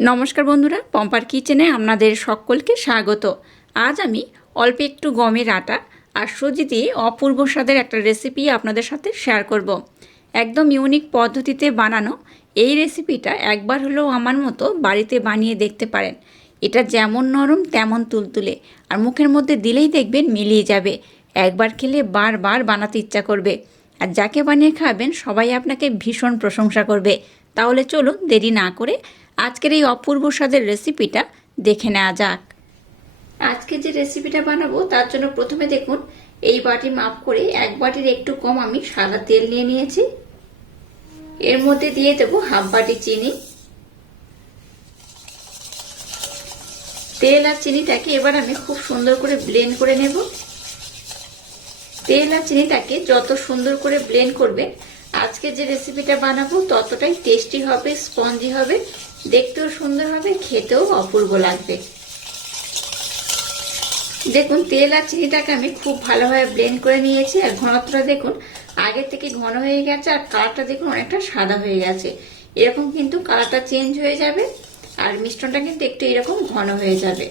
নমস্কার বন্ধুরা, পম্পার কিচেনে আপনাদের সকলকে স্বাগত। আজ আমি অল্প একটু গমের আটা আর সুজি দিয়ে অপূর্ব স্বাদের একটা রেসিপি আপনাদের সাথে শেয়ার করব। একদম ইউনিক পদ্ধতিতে বানানো এই রেসিপিটা একবার হলেও আমার মতো বাড়িতে বানিয়ে দেখতে পারেন। এটা যেমন নরম তেমন তুলতুলে, আর মুখের মধ্যে দিলেই দেখবেন মিলিয়ে যাবে। একবার খেলে বারবার বানাতে ইচ্ছা করবে, আর যাকে বানিয়ে খাবেন সবাই আপনাকে ভীষণ প্রশংসা করবে। তাহলে চলুন দেরি না করে আজকের এই অপূর্ব স্বাদের রেসিপিটা দেখে নেওয়া যাক। আজকে যে রেসিপিটা বানাবো তার জন্য প্রথমে দেখুন এই বাটি মাপ করে এক বাটির একটু কম আমি সাদা তেল নিয়ে নিয়েছি। এর মধ্যে দিয়ে দেবো হাফ বাটি চিনি। তেল আর চিনিটাকে এবার আমি খুব সুন্দর করে ব্লেন্ড করে নেব। তেল আর চিনিটাকে যত সুন্দর করে ব্লেন্ড করবেন আজকে যে রেসিপিটা বানাবো ততটাই টেস্টি হবে, স্পঞ্জি হবে, দেখতেও সুন্দর হবে, খেতেও অপূর্ব লাগবে। দেখুন তেল আর চিনিটাকে আমি খুব ভালোভাবে ব্লেন্ড করে নিয়েছি, আর ঘনত্বটা দেখুন আগের থেকে ঘন হয়ে গেছে, আর কালারটা দেখুন অনেকটা সাদা হয়ে গেছে। এরকম কিন্তু কালারটা চেঞ্জ হয়ে যাবে, আর মিশ্রণটা কিন্তু একটু এরকম ঘন হয়ে যাবে।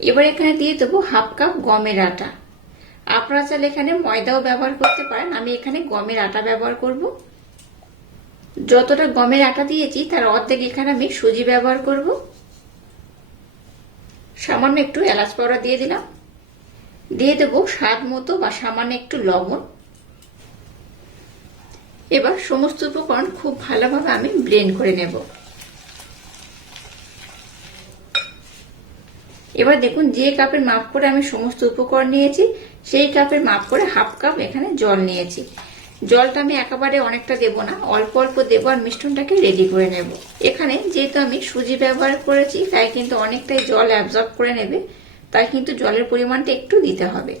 এবার এখানে দিয়ে দেবো হাফ কাপ গমের আটা। আপনারা চাইলে এখানে ময়দাও ব্যবহার করতে পারেন, আমি এখানে গমের আটা ব্যবহার করব। যতটা গমের আটা দিয়েছি তার অর্ধেক এখানে আমি সুজি ব্যবহার করব। সামান্য একটু এলাচ পাউডার দিয়ে দিলাম। দিয়ে দেবো স্বাদ মতো বা সামান্য একটু লবণ। এবার সমস্ত উপকরণ খুব ভালোভাবে আমি ব্লেন্ড করে নেব। এবার দেখুন যে কাপের মাপ করে আমি সমস্ত উপকরণ নিয়েছি সেই কাপের মাপ করে হাফ কাপ এখানে জল নিয়েছি। জলটা আমি একেবারে অনেকটা দেব না, অল্প অল্প দেবো, আর মিশ্রণটাকে রেডি করে নেব। এখানে যেহেতু আমি সুজি ব্যবহার করেছি তাই কিন্তু অনেকটাই জল অ্যাবজর্ব করে নেবে, তাই কিন্তু জলের পরিমাণটা একটু দিতে হবে।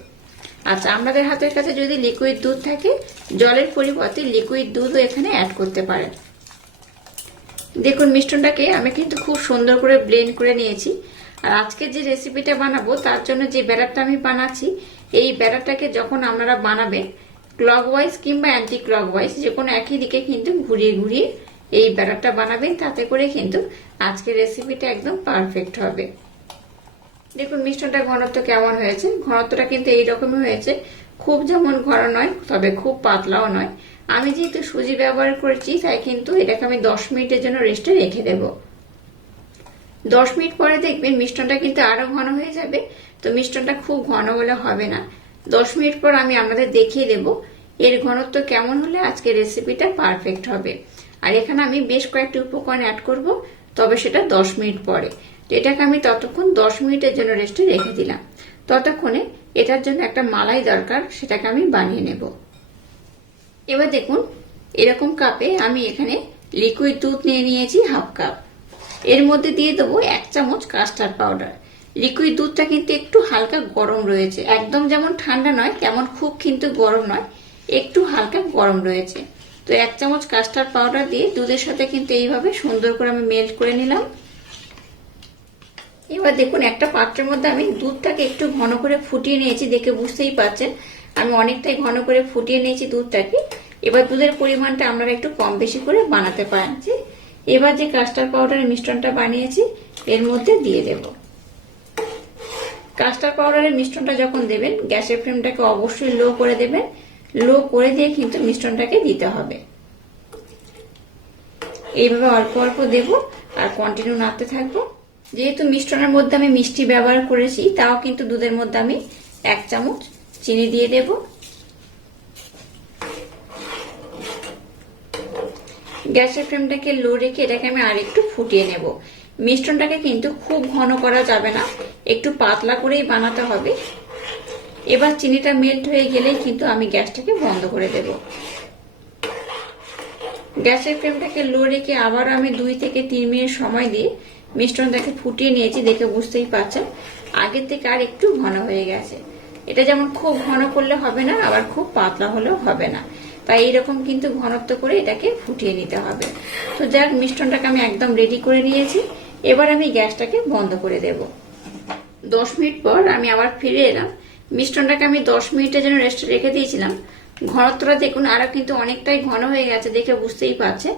আচ্ছা, আপনাদের হাতের কাছে যদি লিকুইড দুধ থাকে জলের পরিবর্তে লিকুইড দুধও এখানে অ্যাড করতে পারেন। দেখুন মিশ্রণটাকে আমি কিন্তু খুব সুন্দর করে ব্লেন্ড করে নিয়েছি। আর আজকে যে রেসিপিটা বানাবো তার জন্য যে ব্যাটারটা আমি বানাচ্ছি এই ব্যাটারটাকে যখন আপনারা বানাবেন ক্লকওয়াইজ কিংবা অ্যান্টি ক্লকওয়াইজ যে কোনো একই দিকে কিন্তু ঘুরিয়ে ঘুরিয়ে এই ব্যাটারটা বানাবেন, তাতে করে কিন্তু আজকের রেসিপিটা একদম পারফেক্ট হবে। দেখুন মিশ্রণটা ঘনত্ব কেমন হয়েছে, ঘনত্বটা কিন্তু এইরকমই হয়েছে, খুব যেমন ঘন নয় তবে খুব পাতলাও নয়। আমি যেহেতু সুজি ব্যবহার করেছি তাই কিন্তু এটাকে আমি 10 মিনিটের জন্য রেস্টে রেখে দেব। 10 মিনিট পরে দেখবেন মিশ্রণটা কিন্তু আরো ঘন হয়ে যাবে। তো মিশ্রণটা খুব ঘন হলে হবে না, 10 মিনিট পর আমি আপনাদের দেখিয়ে দেব এর ঘনত্ব কেমন হলে আজকের রেসিপিটা পারফেক্ট হবে। আর এখানে আমি বেশ কয়েকটি উপকরণ অ্যাড করব, তবে সেটা 10 মিনিট পরে। এটাকে আমি ততক্ষণ 10 মিনিটের জন্য রেস্টে রেখে দিলাম। ততক্ষণে এটার জন্য একটা মালাই দরকার, সেটাকে আমি বানিয়ে নেব। এবার দেখুন এরকম কাপে আমি এখানে লিকুইড দুধ নিয়ে নিয়েছি হাফ কাপ। এর মধ্যে দিয়ে দেবো 1 চামচ কাস্টার্ড পাউডার। লিকুইড দুধটা কিন্তু একটু হালকা গরম রয়েছে, একদম যেমন ঠান্ডা নয় তেমন খুব কিন্তু গরম নয়, একটু হালকা গরম রয়েছে। তো 1 চামচ কাস্টার্ড পাউডার দিয়ে দুধের সাথে কিন্তু এইভাবে সুন্দর করে আমি মেল্ট করে নিলাম। এবার দেখুন একটা পাত্রের মধ্যে আমি দুধটাকে একটু ঘন করে ফুটিয়ে নিয়েছি, দেখে বুঝতেই পারছেন আমি অনেকটাই ঘন করে ফুটিয়ে নিয়েছি দুধটাকে। এবার দুধের পরিমাণটা আপনারা একটু কম বেশি করে বানাতে পারেন। এবার যে কাস্টার্ড পাউডারের মিশ্রণটা বানিয়েছি এর মধ্যে দিয়ে দেব। কাস্টার্ড পাউডারের মিশ্রণটা যখন দেবেন গ্যাসের ফ্লেমটাকে অবশ্যই লো করে দেবেন, লো করে দিয়ে কিন্তু মিশ্রণটাকে দিতে হবে। এইভাবে অল্প অল্প দেব আর কন্টিনিউ নাড়তে থাকবো। যেহেতু মিশ্রণের মধ্যে আমি মিষ্টি ব্যবহার করেছি তাও কিন্তু দুধের মধ্যে আমি 1 চামচ চিনি দিয়ে দেব। গ্যাসের ফ্লেমটাকে লো রেখে এটাকে আমি আর একটু ফুটিয়ে নেব। মিশ্রণটাকে কিন্তু খুব ঘন করা যাবে না, একটু পাতলা করেই বানাতে হবে। এবার চিনিটা মেল্ট হয়ে গেলেই কিন্তু আমি গ্যাসটাকে বন্ধ করে দেব। গ্যাসের ফ্লেমটাকে লো রেখে আবার আমি 2 থেকে 3 মিনিট সময় দিয়ে মিশ্রণটাকে ফুটিয়ে নিয়েছি, দেখে বুঝতেই পারছেন আগের থেকে আর একটু ঘন হয়ে গেছে। এটা যেমন খুব ঘন করলে হবে না, আবার খুব পাতলা হলেও হবে না, তাই এইরকম কিন্তু ঘনত্ব করে এটাকে ফুটিয়ে নিতে হবে। তো যাক মিশ্রণটাকে আমি একদম রেডি করে নিয়েছি, এবার আমি গ্যাসটাকে বন্ধ করে দেব। 10 মিনিট পর আমি আবার ফিরে এলাম। মিশ্রণটাকে আমি 10 মিনিটের জন্য রেস্টে রেখে দিয়েছিলাম। ঘনত্বটা দেখুন আরো কিন্তু অনেকটাই ঘন হয়ে গেছে, দেখে বুঝতেই পারছেন।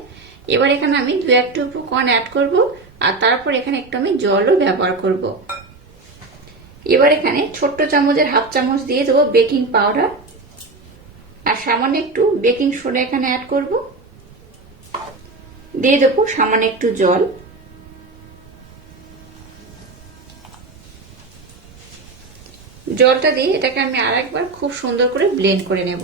এবার এখানে আমি 2-1 টি উপকরণ অ্যাড করব, আর তারপর এখানে একটু আমি জলও ব্যবহার করব। এবার এখানে ছোট্ট চামচের 1/2 চামচ দিয়ে দেবো বেকিং পাউডার, আর সামান্য একটু বেকিং সোডা এখানে অ্যাড করব। দিয়ে দেবো সামান্য একটু জল। জলটা দিয়ে এটাকে আমি আরেকবার খুব সুন্দর করে ব্লেন্ড করে নেব।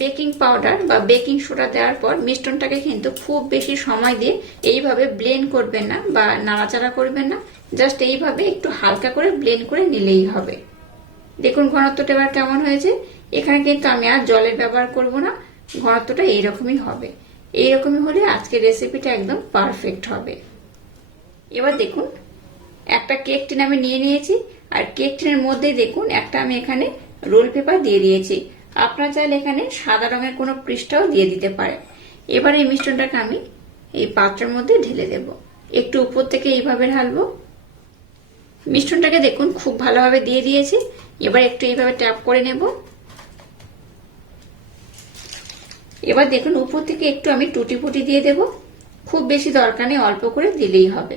বেকিং পাউডার বা বেকিং সোডা দেওয়ার পর মিশ্রণটাকে কিন্তু খুব বেশি সময় দিয়ে এইভাবে ব্লেন্ড করবেন না বা নাড়াচাড়া করবেন না, জাস্ট এইভাবে একটু হালকা করে ব্লেন্ড করে নিলেই হবে। দেখুন ঘনত্বটা এবার কেমন হয়েছে। এখানে কিন্তু আমি আর জলের ব্যবহার করব না, ঘনত্বটা এইরকমই হবে। এইরকমই হলে আজকের রেসিপিটা একদম পারফেক্ট হবে। এবার দেখুন একটা কেক টিন আমি নিয়ে নিয়েছি, আর কেক টিনের মধ্যে দেখুন একটা আমি এখানে রোল পেপার দিয়ে দিয়েছি। আপনারা চাইলে এখানে সাদা রঙের কোনো পৃষ্ঠাও দিয়ে দিতে পারেন। এবার এই মিশ্রণটাকে আমি এই পাত্রের মধ্যে ঢেলে দেব। একটু উপর থেকে এইভাবে ঢালবো। মিশ্রণটাকে দেখুন খুব ভালোভাবে দিয়ে দিয়েছি। এবার একটু এইভাবে ট্যাপ করে নেব। এবার দেখুন উপর থেকে একটু আমি টুটি ফুটি দিয়ে দেব। খুব বেশি দরকার নেই, অল্প করে দিলেই হবে।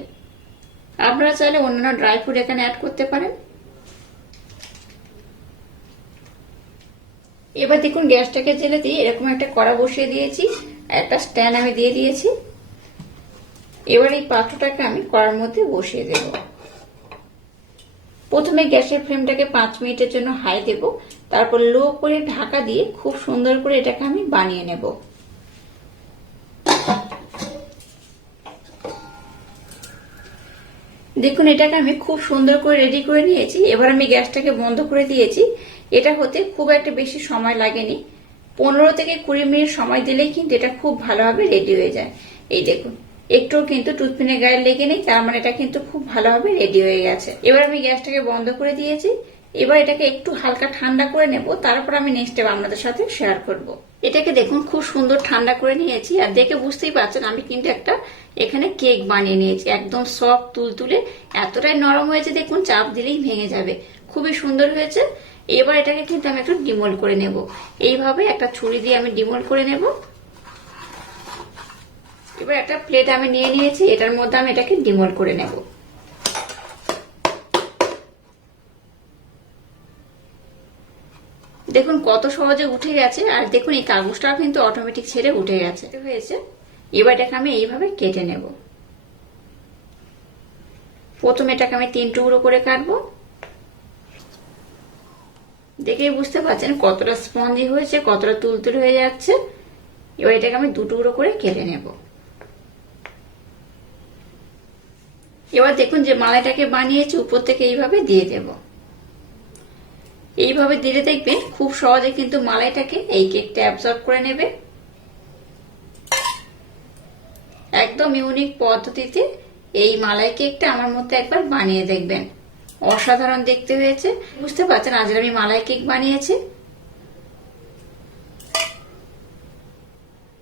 আপনারা চাইলে অন্যান্য ড্রাই ফ্রুট এখানে অ্যাড করতে পারেন। এবার দেখুন গ্যাসটাকে জেলে দিয়ে এরকম একটা কড়া বসিয়ে দিয়েছি, একটা স্ট্যান্ড আমি দিয়ে দিয়েছি। এবার এই পাত্রটাকে আমি কড়ার মধ্যে বসিয়ে দেব। প্রথমে গ্যাসের ফ্লেমটাকে 5 মিনিটের জন্য হাই দেব, তারপর লো করে ঢাকা দিয়ে খুব সুন্দর করে এটাকে আমি বানিয়ে নেব। দেখুন এটাকে আমি খুব সুন্দর করে রেডি করে নিয়েছি। এবার আমি গ্যাসটাকে বন্ধ করে দিয়েছি। এটা হতে খুব একটা বেশি সময় লাগেনি, 15 থেকে 20 মিনিট সময় দিলেই কিন্তু এটা খুব ভালোভাবে রেডি হয়ে যায়। এই দেখুন একটুও কিন্তু টুথপিনের গায়ে লেগে নেই, তার মানে এটা কিন্তু খুব ভালোভাবে রেডি হয়ে গেছে। এবার আমি গ্যাসটাকে বন্ধ করে দিয়েছি। এবার এটাকে একটু হালকা ঠান্ডা করে নেব, তারপর আমি নেক্সট স্টেপ আপনাদের সাথে শেয়ার করব। এটাকে দেখুন খুব সুন্দর ঠান্ডা করে নিয়েছি, আর দেখে বুঝতেই পারছেন আমি কিন্তু একটা এখানে কেক বানিয়ে নিয়েছি। একদম সফট তুলতুলে, এতটাই নরম হয়েছে দেখুন চাপ দিলেই ভেঙে যাবে, খুবই সুন্দর হয়েছে। এবার এটাকে কিন্তু আমি একটু ডিমোল্ড করে নেব। এইভাবে একটা ছুরি দিয়ে আমি ডিমোল্ড করে নেব। এবার একটা প্লেট আমি নিয়ে নিয়েছি, এটার মধ্যে আমি এটাকে ডিমোল্ড করে নেব। দেখুন কত সহজে উঠে গেছে, আর দেখুন এই কাগজটাও কিন্তু অটোমেটিক ছেড়ে উঠে গেছে হয়েছে। এবার এটাকে আমি এইভাবে কেটে নেব। প্রথমে এটাকে আমি 3 টুকরো করে কাটবো। দেখেই বুঝতে পারছেন কতটা স্পঞ্জি হয়েছে, কতটা তুলতুলে হয়ে যাচ্ছে। এবার এটাকে আমি 2 টুকরো করে কেটে নেব। এবার দেখুন যে মালাইটাকে বানিয়েছি উপর থেকে এইভাবে দিয়ে দেব। এইভাবে দিলে দেখবেন খুব সহজে কিন্তু মালাইটাকে এই কেকটা অ্যাবজর্ব করে নেবে। একদম ইউনিক পদ্ধতিতে এই মালাই কেকটা আমার মতো একবার বানিয়ে দেখবেন, অসাধারণ দেখতে হয়েছে। বুঝতে পারছেন আজ আমি মালাই কেক বানিয়েছি।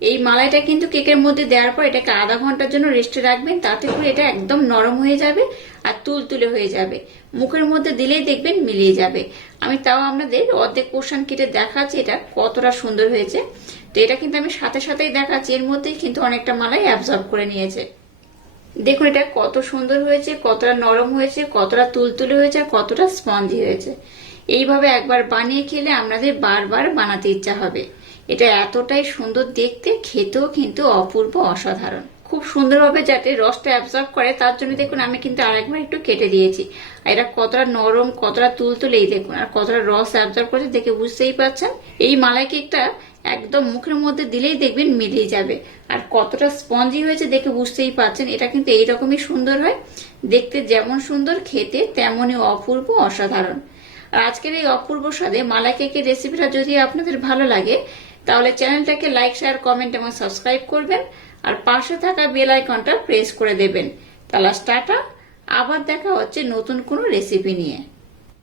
এই মালাইটা কিন্তু কেকের মধ্যে দেওয়ার পর এটাকে আধা ঘন্টার জন্য রেস্টে রাখবেন, তাতে করে এটা একদম নরম হয়ে যাবে আর তুলতুলে হয়ে যাবে। মুখের মধ্যে দিলেই দেখবেন মিলিয়ে যাবে। আমি তাও আপনাদের অর্ধেক পোর্শন কেটে দেখাচ্ছি এটা কতটা সুন্দর হয়েছে। তো এটা কিন্তু আমি সাথে সাথেই দেখাচ্ছি, এর মধ্যেই কিন্তু অনেকটা মালাই অ্যাবজর্ব করে নিয়েছে। দেখুন এটা কত সুন্দর হয়েছে, কতটা নরম হয়েছে, কতটা তুলতুলে হয়েছে, আর কতটা স্পঞ্জি হয়েছে। এইভাবে একবার বানিয়ে খেলে আপনাদের বারবার বানাতে ইচ্ছা হবে। এটা এতটাই সুন্দর দেখতে, খেতেও কিন্তু অপূর্ব অসাধারণ। খুব সুন্দরভাবে যাতে রসটা অ্যাবজর্ব করে তার জন্য দেখুন আমি কিন্তু আরেকবার একটু কেটে দিয়েছি। আর এটা কতটা নরম, কতটা তুলতুলেই দেখুন, আর কতটা রস অ্যাবজর্ব করেছে দেখে বুঝতেই পারছেন। এই মালাই কেকটা একদম মুখের মধ্যে দিলেই দেখবেন মিলিয়ে যাবে, আর কতটা স্পঞ্জি হয়েছে দেখে বুঝতেই পারছেন। এটা কিন্তু এইরকমই সুন্দর হয়, দেখতে যেমন সুন্দর খেতে তেমনই অপূর্ব অসাধারণ। আর আজকের এই অপূর্ব স্বাদে মালাই কেকের রেসিপিটা যদি আপনাদের ভালো লাগে তাহলে চ্যানেলটাকে লাইক, শেয়ার, কমেন্ট এবং সাবস্ক্রাইব করবেন, আর পাশে থাকা বেল আইকনটা প্রেস করে দেবেন। তাহলে টাটা, আবার দেখা হচ্ছে নতুন কোনো রেসিপি নিয়ে।